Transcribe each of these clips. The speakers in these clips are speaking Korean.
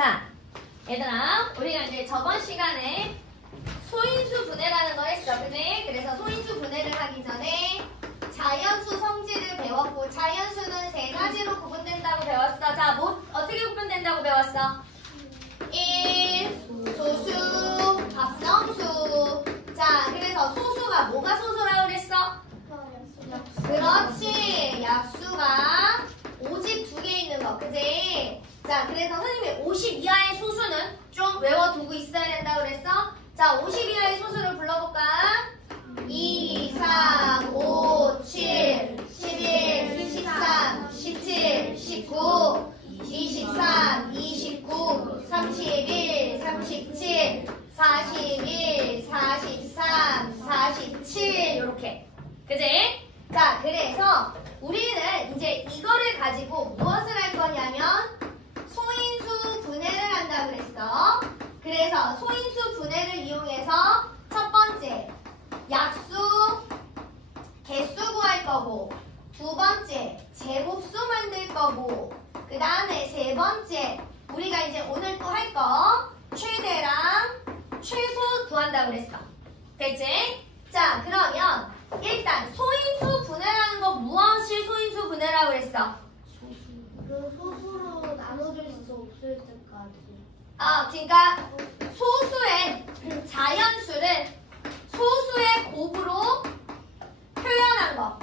자, 얘들아, 우리가 이제 저번 시간에 소인수 분해라는 걸 했어. 그지? 그래서 소인수 분해를 하기 전에 자연수 성질을 배웠고, 자연수는 세 가지로 구분된다고 배웠어. 자, 뭐, 어떻게 구분된다고 배웠어? 1. 소수, 합성수. 자, 그래서 소수가 뭐가 소수라고 그랬어? 그렇지. 약수가 오직 2개 있는 거. 그지? 자, 그래서 선생님이 50 이하의 소수는 좀 외워두고 있어야 된다고 그랬어? 자, 50 이하의 소수를 불러볼까? 2, 3, 5, 7, 11, 13, 17, 19, 23, 29, 31, 37, 41, 43, 47 이렇게. 그지? 자, 그래서 우리는 이제 이거를 가지고 무엇을 할 거냐면 소인수 분해를 한다고 그랬어. 그래서 소인수 분해를 이용해서 첫 번째 약수, 개수 구할 거고, 두 번째 제곱수 만들 거고, 그 다음에 세 번째 우리가 이제 오늘 또 할 거 최대랑 최소 구한다고 그랬어. 됐지? 자, 그러면 일단 소인수 분해라는 거 무엇이 소인수 분해라고 그랬어? 그 소수로 나눠줄 수 없을 때까지. 그러니까 소수의 자연수를 소수의 곱으로 표현한 거.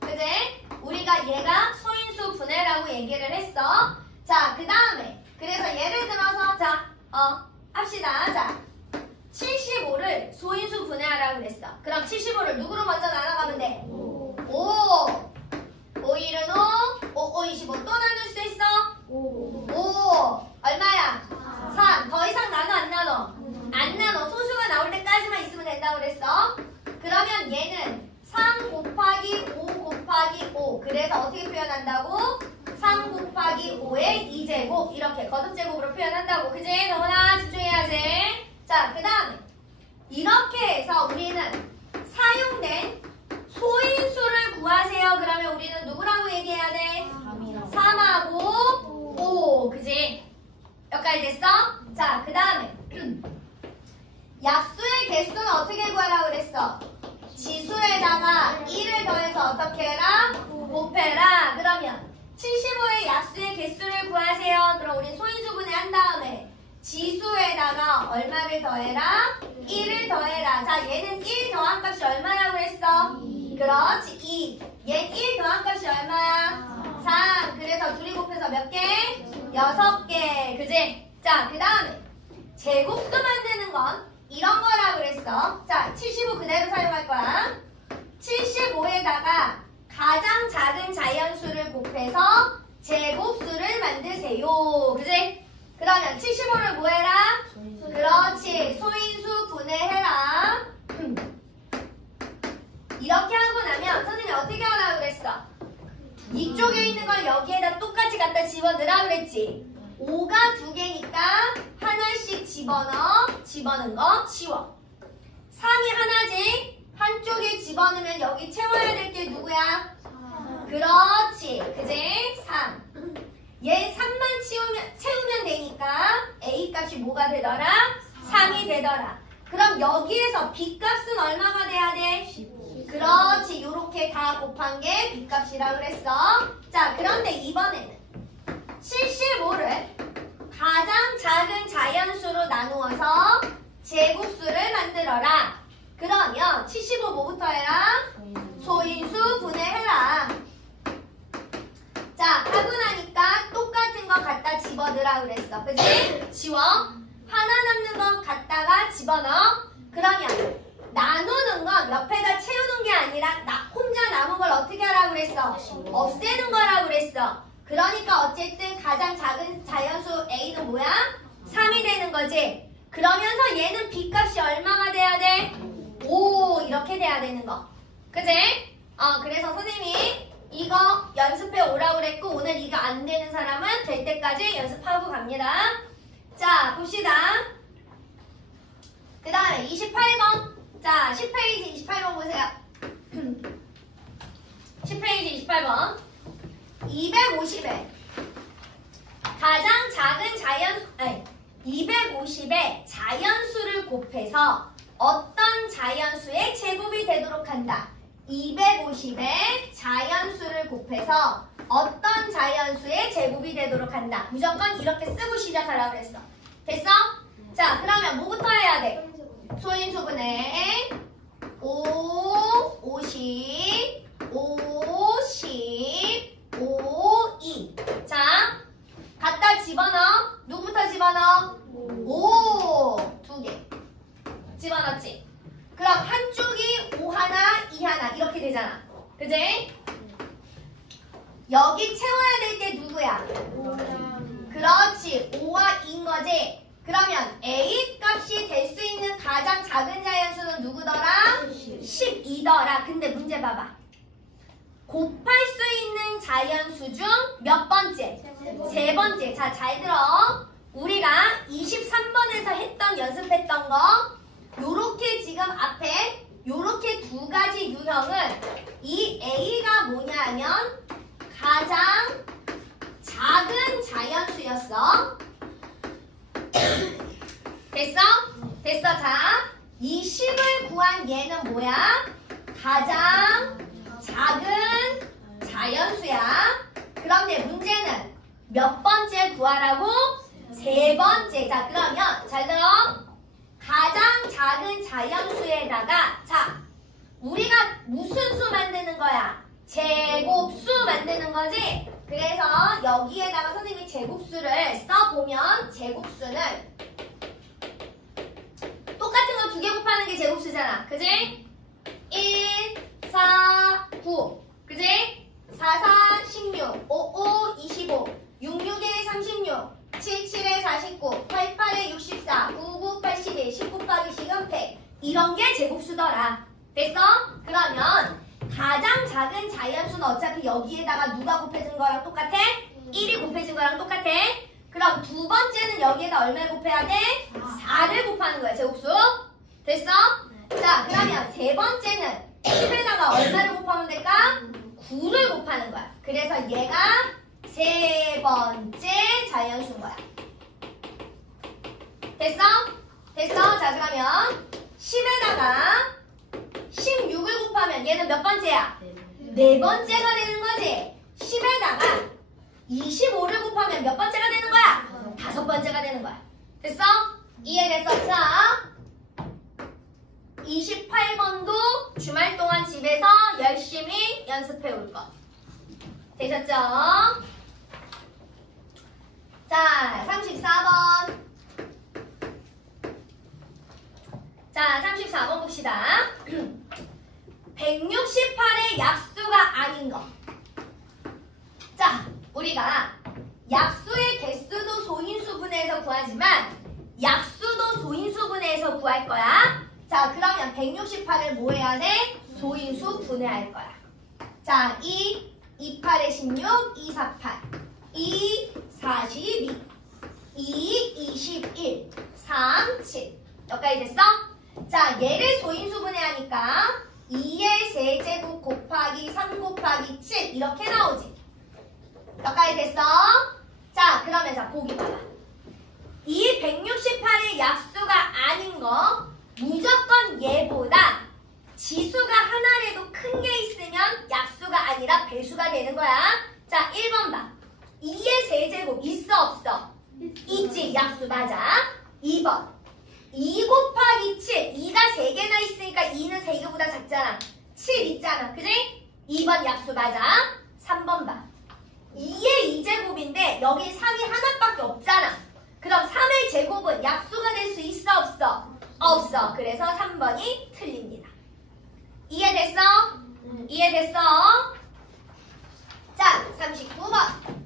그지? 우리가 얘가 소인수 분해라고 얘기를 했어. 자, 그 다음에 그래서 예를 들어서 합시다. 자, 75를 소인수 분해하라고 그랬어. 그럼 75를 누구로 먼저 나눠가면 돼? 5. 5, 1은 5, 5, 25. 또 나눌 수 있어? 5. 얼마야? 3. 더 이상 나눠, 안 나눠? 안 나눠. 소수가 나올 때까지만 있으면 된다고 그랬어. 그러면 얘는 3 곱하기 5 곱하기 5. 그래서 어떻게 표현한다고? 3 곱하기 5의 2제곱. 이렇게 거듭제곱으로 표현한다고. 그지? 너무나 집중해야지. 자, 그 다음에 이렇게 해서 우리는 사용된 소인수를 구하세요. 그러면 우리는 누구라고 얘기해야 돼? 3하고 5. 그지? 여기까지 됐어? 자, 그 다음에 약수의 개수는 어떻게 구하라고 그랬어? 지수에다가 1을 더해서 어떻게 해라? 곱해라. 그러면 75의 약수의 개수를 구하세요. 그럼 우리 소인수분해 한 다음에 지수에다가 얼마를 더해라? 1을 더해라. 자, 얘는 1 더한 값이 얼마라고 했어? 2. 그렇지, 2. 얘 1 더한 값이 얼마야? 3. 그래서 둘이 곱해서 몇 개? 6개. 그지? 자, 그 다음에 제곱수 만드는 건 이런 거라고 그랬어. 자, 75 그대로 사용할 거야. 75에다가 가장 작은 자연수를 곱해서 제곱수를 만드세요. 그지? 그러면 75를 뭐 해라? 그렇지. 소인수 분해해라. 이렇게 하고 나면 선생님이 어떻게 하라고 그랬어? 이쪽에 있는 걸 여기에다 똑같이 갖다 집어넣으라 그랬지. 5가 2개니까 하나씩 집어넣은 거 치워. 3이 하나지. 한쪽에 집어넣으면 여기 채워야 될 게 누구야? 4. 그렇지. 그지? 3. 얘 3만 채우면 되니까 A 값이 뭐가 되더라? 3이 되더라. 그럼 여기에서 B 값은 얼마가 돼야 돼? 15. 그렇지. 요렇게 다 곱한 게 B 값이라고 그랬어. 자, 그런데 이번에는 75를 가장 작은 자연수로 나누어서 제곱수를 만들어라. 그러면 75 뭐부터 해라? 소인수 분해해라. 자, 하고 나니까 똑같은 거 갖다 집어넣으라 그랬어. 그치? 지워. 하나 남는 거 갖다가 집어넣어. 그러면 나누는 건 옆에다 채우는 게 아니라 혼자 남은 걸 어떻게 하라고 그랬어? 없애는 거라고 그랬어. 그러니까 어쨌든 가장 작은 자연수 A는 뭐야? 3이 되는 거지. 그러면서 얘는 B 값이 얼마가 돼야 돼? 5 이렇게 돼야 되는 거. 그치? 그래서 선생님이 이거 연습해 오라고 그랬고 오늘 이거 안 되는 사람은 될 때까지 연습하고 갑니다. 자, 봅시다. 그 다음에 28번. 자, 10페이지 28번 보세요. 10페이지 28번. 250에 가장 작은 250의 자연수를 곱해서 어떤 자연수의 제곱이 되도록 한다. 250의 자연수를 곱해서 어떤 자연수의 제곱이 되도록 한다. 무조건 이렇게 쓰고 시작하라고 그랬어. 됐어? 자, 그러면 뭐부터 해야 돼? 소인수분해 5, 50, 50, 5, 2. 자, 갖다 집어넣어. 누구부터 집어넣어? 5. 2개. 집어넣지? 그럼 한쪽이 5 하나, 2 하나 이렇게 되잖아. 그지? 여기 채워야 될 게 누구야? 그렇지. 5와 2인 거지? 그러면 A 값이 될 수 있는 가장 작은 자연수는 누구더라? 12더라. 근데 문제 봐봐. 곱할 수 있는 자연수 중 몇 번째? 세 번째. 자, 잘 들어. 우리가 23번에서 연습했던 거 요렇게 지금 앞에 요렇게 두 가지 유형은 이 A가 뭐냐 하면 가장 작은 자연수였어. 됐어? 됐어. 자, 이 10을 구한 얘는 뭐야? 가장 작은 자연수야. 그런데 문제는 몇 번째 구하라고? 세 번째. 자, 그러면 잘 들어. 가장 작은 자연수에다가 자, 우리가 무슨 수 만드는 거야? 제곱수 만드는 거지? 그래서 여기에다가 선생님이 제곱수를 써보면 제곱수는 똑같은 거 두 개 곱하는 게 제곱수잖아. 그지? 1, 4, 9. 그지? 4, 4, 16. 5, 5, 25. 6, 6에 36. 7, 7에 49. 8, 8에 64. 9, 9, 81. 10 곱하기 10은 100. 이런 게 제곱수더라. 됐어? 그러면 가장 작은 자연수는 어차피 여기에다가 누가 곱해준 거랑 똑같아? 1이 곱해준 거랑 똑같아? 그럼 두 번째는 여기에다 얼마를 곱해야 돼? 4를 곱하는 거야, 제곱수. 됐어? 자, 그러면 세 번째는 10에다가 얼마를 곱하면 될까? 9를 곱하는 거야. 그래서 얘가 세 번째 자연수인 거야. 됐어? 됐어? 자, 그러면 10에다가 16을 곱하면 얘는 몇 번째야? 네 번째가 되는 거지. 10에다가 25를 곱하면 몇 번째가 되는 거야? 다섯 번째가 되는 거야. 됐어? 이해됐어? 자, 28번도 주말 동안 집에서 열심히 연습해 올 것. 되셨죠? 자, 34번. 자, 34번 봅시다. 168의 약수가 아닌 거. 자, 우리가 약수의 개수도 소인수분해에서 구하지만 약수도 소인수분해에서 구할 거야. 자, 그러면 168을 뭐 해야 돼? 소인수 분해할 거야. 자, 2, 28에 16, 2, 48. 2, 42. 2, 21. 3, 7. 여기까지 됐어? 자, 얘를 소인수분해하니까 2의 세제곱 곱하기 3 곱하기 7 이렇게 나오지. 여기까지 됐어? 자, 그러면 자, 보기 봐봐. 이 168의 약수가 아닌 거 무조건 얘보다 지수가 하나라도 큰 게 있으면 약수가 아니라 배수가 되는 거야. 자, 1번 봐. 2의 세제곱 있어 없어? 있지. 약수 맞아. 2번. 2 곱하기 7. 2가 3개나 있으니까 2는 3개보다 작잖아. 7 있잖아. 그지? 2번 약수 맞아. 3번 봐. 2의 2제곱인데 여기 3이 하나밖에 없잖아. 그럼 3의 제곱은 약수가 될 수 있어 없어? 없어. 그래서 3번이 틀립니다. 이해됐어? 이해됐어? 자, 39번.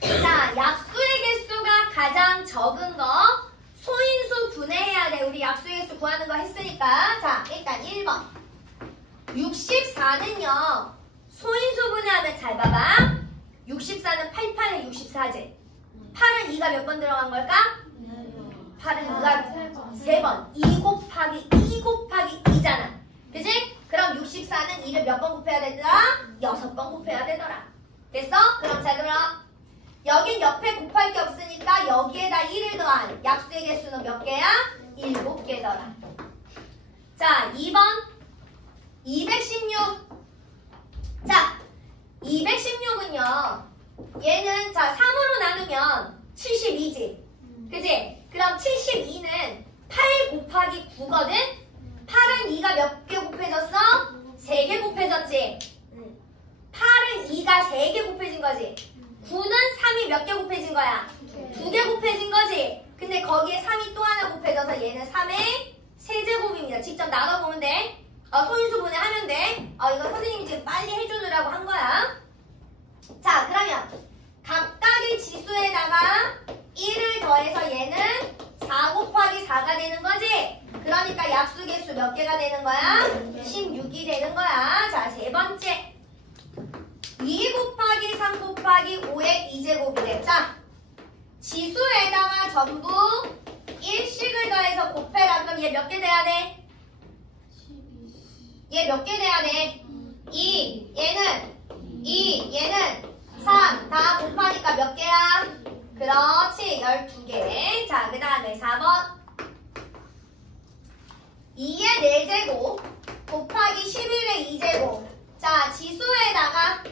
자, 약수의 개수가 가장 적은 거 소인수 분해해야 돼. 우리 약수의 개수 구하는 거 했으니까. 자, 일단 1번. 64는요. 소인수 분해하면 잘 봐봐. 64는 88에 64지. 8은 2가 몇 번 들어간 걸까? 8은 2가 3번. 2 곱하기 2 곱하기 2잖아. 그지? 그럼 64는 2를 몇 번 곱해야 되더라? 6번 곱해야 되더라. 됐어? 그럼 잘 들어. 여긴 옆에 곱할 게 없으니까 여기에다 1을 더한 약수의 개수는 몇 개야? 7개더라. 자, 2번 216. 자, 216은요. 얘는 자 3으로 나누면 72지. 그지? 그럼 72는 8 곱하기 9거든? 8은 2가 몇 개 곱해졌어? 3개 곱해졌지? 8은 2가 3개 곱해진 거지? 9는 3이 몇 개 곱해진 거야? 2개 곱해진 거지? 근데 거기에 3이 또 하나 곱해져서 얘는 3의 세제곱입니다. 직접 나눠보면 돼. 소인수분해 하면 돼. 이거 선생님이 지금 빨리 해주느라고 한 거야. 자, 그러면 각각의 지수에다가 1을 더해서 얘는 4 곱하기 4가 되는 거지? 그러니까 약수 개수 몇 개가 되는 거야? 16이 되는 거야. 자, 세 번째. 2 곱하기 3 곱하기 5의 2제곱이래. 자, 지수에다가 전부 1씩을 더해서 곱해라. 그럼 얘 몇 개 돼야 돼? 얘 몇 개 돼야 돼? 2, 얘는 2, 얘는 3. 다 곱하니까 몇 개야? 그렇지, 12개. 자, 그 다음에 4번. 2의 4제곱 곱하기 11의 2제곱. 자, 지수에다가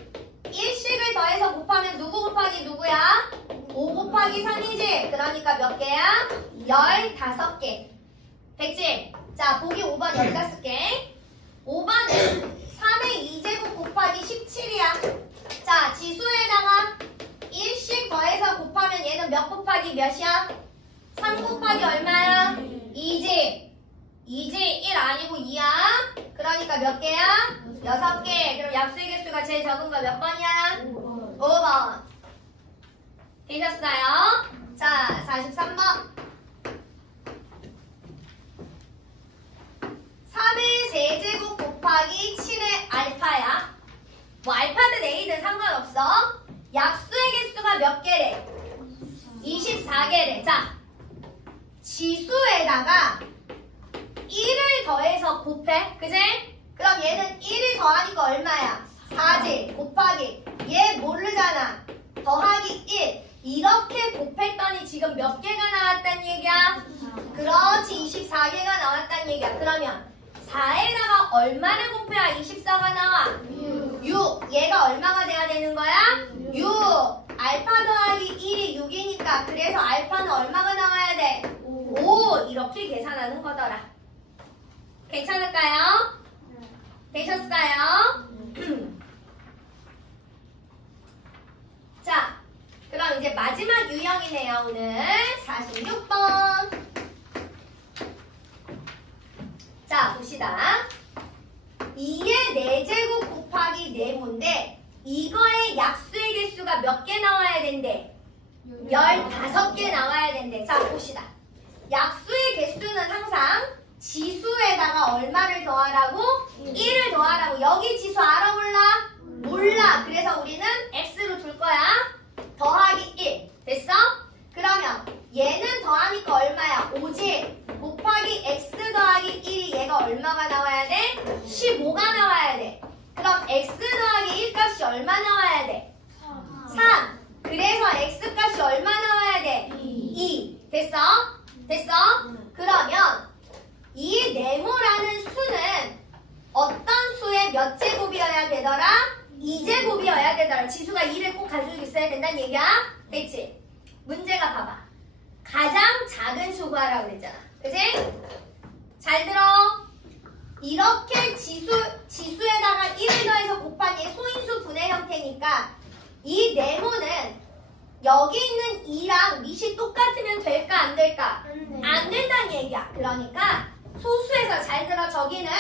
1씩을 더해서 곱하면 누구 곱하기 누구야? 5 곱하기 3이지? 그러니까 몇 개야? 15개. 됐지? 자, 보기 5번 15개. 5번은 3의 2제곱 곱하기 17이야. 자, 지수에다가 1씩 더해서 곱하면 얘는 몇 곱하기 몇이야? 3 곱하기 얼마야? 2지? 2지? 1 아니고 2야? 그러니까 몇 개야? 6개. 그럼 약수의 개수가 제일 적은 거 몇 번이야? 5번. 되셨어요? 자, 43번. 3의 세제곱 곱하기 7의 알파야. 뭐 알파든 A든 상관없어. 약수의 개수가 몇 개래? 24개래. 자, 지수에다가 1을 더해서 곱해. 그지? 그럼 얘는 1을 더하니까 얼마야? 4지. 곱하기. 얘 모르잖아. 더하기 1. 이렇게 곱했더니 지금 몇 개가 나왔단 얘기야? 그렇지. 24개가 나왔단 얘기야. 그러면 4에다가 얼마를 곱해야 24가 나와? 6. 얘가 얼마가 돼야 되는 거야? 6. 알파 더하기 1이 6이니까 그래서 알파는 얼마가 나와야 돼? 5. 이렇게 계산하는 거더라. 괜찮을까요? 되셨어요? 자, 그럼 이제 마지막 유형이네요. 오늘 46번. 자, 봅시다. 2의 4제곱 곱하기 4모인데 이거의 약수의 개수가 몇 개 나와야 된대? 15개 나와야 된대. 자, 봅시다. 약수의 개수는 항상 지수에다가 얼마를 더하라고? 1을 더하라고. 여기 지수 알아 몰라? 몰라. 그래서 우리는 x로 둘 거야. 더하기 1. 됐어? 그러면 얘는 더하니까 얼마야? 5지? 곱하기 x 더하기 1이 얘가 얼마가 나와야 돼? 15가 나와야 돼. 그럼 x 더하기 1 값이 얼마 나와야 돼? 3. 그래서 x 값이 얼마 나와야 돼? 2. 됐어? 됐어? 그러면 이 네모라는 수는 어떤 수의 몇 제곱이어야 되더라? 2제곱이어야 되더라. 지수가 2를 꼭 가지고 있어야 된다는 얘기야? 됐지? 문제가 봐봐. 가장 작은 수 구하라고 그랬잖아. 그치? 잘 들어. 이렇게 지수에다가 1을 더해서 곱하니 소인수 분해 형태니까 이 네모는 여기 있는 2랑 밑이 똑같으면 될까 안 될까? 안 된다는 얘기야. 그러니까 소수에서 잘 들어. 저기는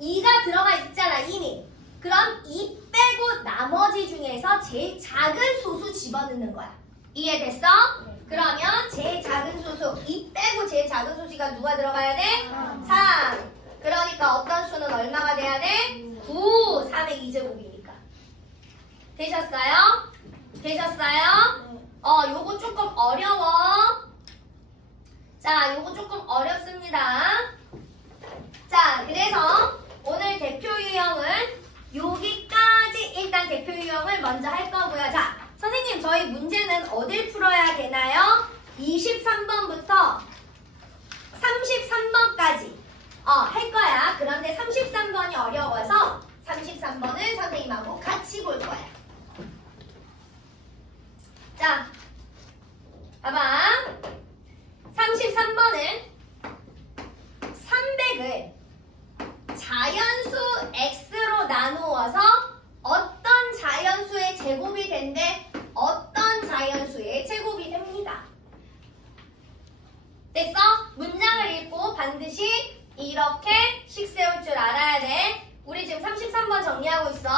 2가 들어가 있잖아 이미. 그럼 2 빼고 나머지 중에서 제일 작은 소수 집어넣는 거야. 이해됐어? 그러면 제일 작은 소수 2 빼고 제일 작은 소수가 누가 들어가야 돼? 3. 그러니까 어떤 수는 얼마가 돼야 돼? 9. 3의 2제곱이니까. 되셨어요? 되셨어요? 요거 조금 어려워. 자, 요거 조금 어렵습니다. 자, 그래서 오늘 대표 여기까지 일단 대표 유형을 먼저 할 거고요. 자, 선생님 저희 문제는 어딜 풀어야 되나요? 23번부터 33번까지 할 거야. 그런데 33번이 어려워서 33번을 선생님하고 같이 볼 거야. 자, 봐봐. 33번은 300을 자연수 x로 나누어서 어떤 자연수의 제곱이 된대? 어떤 자연수의 제곱이 됩니다. 됐어? 문장을 읽고 반드시 이렇게 식 세울 줄 알아야 돼. 우리 지금 33번 정리하고 있어.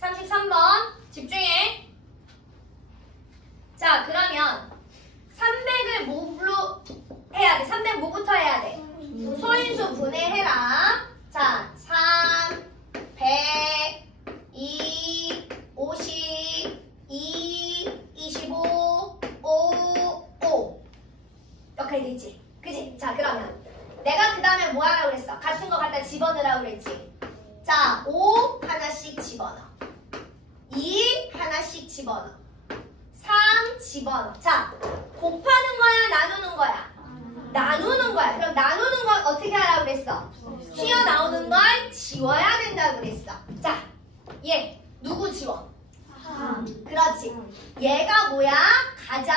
33번 집중해. 자, 그러면 300을 뭐로 해야 돼? 300 뭐부터 해야 돼? 소인수 분해해라. 자, 3, 100, 2, 50, 2, 25, 5, 5. 이렇게 되지? 그치? 자, 그러면 내가 그 다음에 뭐 하라고 그랬어? 같은 거 갖다 집어넣으라고 그랬지? 자, 5 하나씩 집어넣어. 2 하나씩 집어넣어. 3 집어넣어. 자, 곱하는 거야? 나누는 거야? 나누는 거야. 그럼 나누는 건 어떻게 하라고 그랬어? 튀어나오는 걸 지워야 된다고 그랬어. 자, 얘 누구 지워? 그렇지. 얘가 뭐야? 가장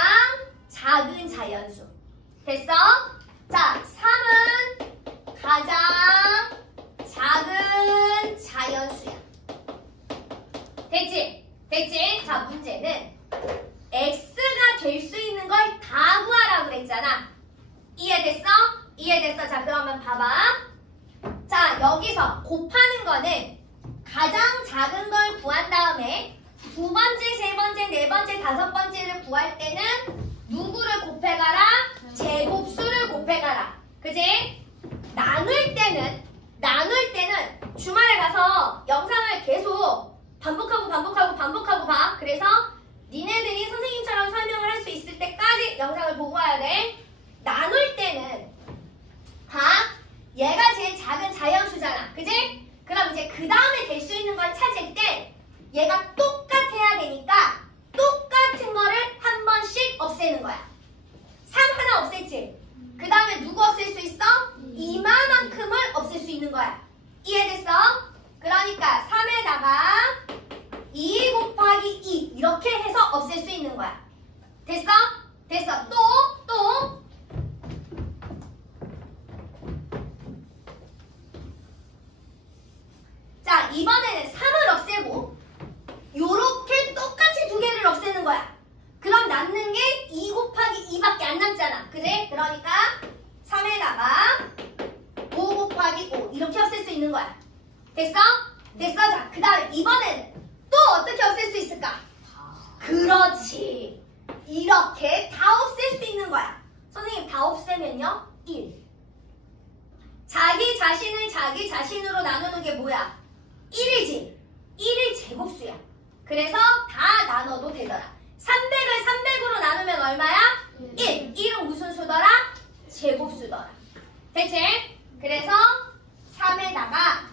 작은 자연수. 됐어? 자, 3은 가장 작은 자연수야. 됐지? 됐지? 자, 문제는 x가 될 수 있는 걸 다 구하라고 그랬잖아. 이해됐어? 이해됐어? 자, 그러면 봐봐. 자, 여기서 곱하는 거는 가장 작은 걸 구한 다음에 두 번째, 세 번째, 네 번째, 다섯 번째를 구할 때는 누구를 곱해가라? 제곱수를 곱해가라. 그지? 나눌 때는 주말에 가서 영상을 계속 반복하고 봐. 그래서 니네들이 선생님처럼 설명을 할 수 있을 때까지 영상을 보고 와야 돼. 나눌 때는 얘가 제일 작은 자연수잖아. 그지? 그럼 이제 그 다음에 될 수 있는 걸 찾을 때 얘가 똑같아야 되니까 똑같은 거를 한 번씩 없애는 거야. 3 하나 없앴지? 그 다음에 누구 없앨 수 있어? 이만큼을 없앨 수 있는 거야. 이해됐어? 그러니까 3에다가 2 곱하기 2 이렇게 해서 없앨 수 있는 거야. 됐어? 됐어. 또 자, 이번에는 3을 없애고 요렇게 똑같이 두 개를 없애는 거야. 그럼 남는 게 2 곱하기 2밖에 안 남잖아. 그래? 그러니까 3에다가 5 곱하기 5 이렇게 없앨 수 있는 거야. 됐어? 됐어? 자, 그 다음에 이번에는 또 어떻게 없앨 수 있을까? 그렇지. 이렇게 다 없앨 수 있는 거야. 선생님 다 없애면요? 1. 자기 자신을 자기 자신으로 나누는 게 뭐야? 1이지. 1이 제곱수야. 그래서 다 나눠도 되더라. 300을 300으로 나누면 얼마야? 1. 1은 무슨 수더라? 제곱수더라. 됐지? 그래서 3에다가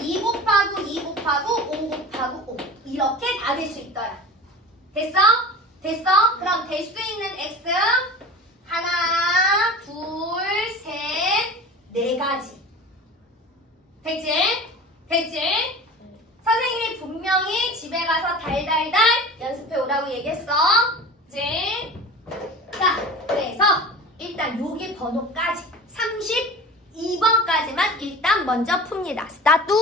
2 곱하고 2 곱하고 5 곱하고 5 이렇게 다 될 수 있더라. 됐어? 됐어? 그럼 될 수 있는 x 하나, 둘, 셋, 네 가지. 됐지? 됐지? 선생님이 분명히 집에 가서 달달달 연습해 오라고 얘기했어. 그치? 자, 그래서 일단 여기 번호까지 32번까지만 일단 먼저 풉니다. 스타트!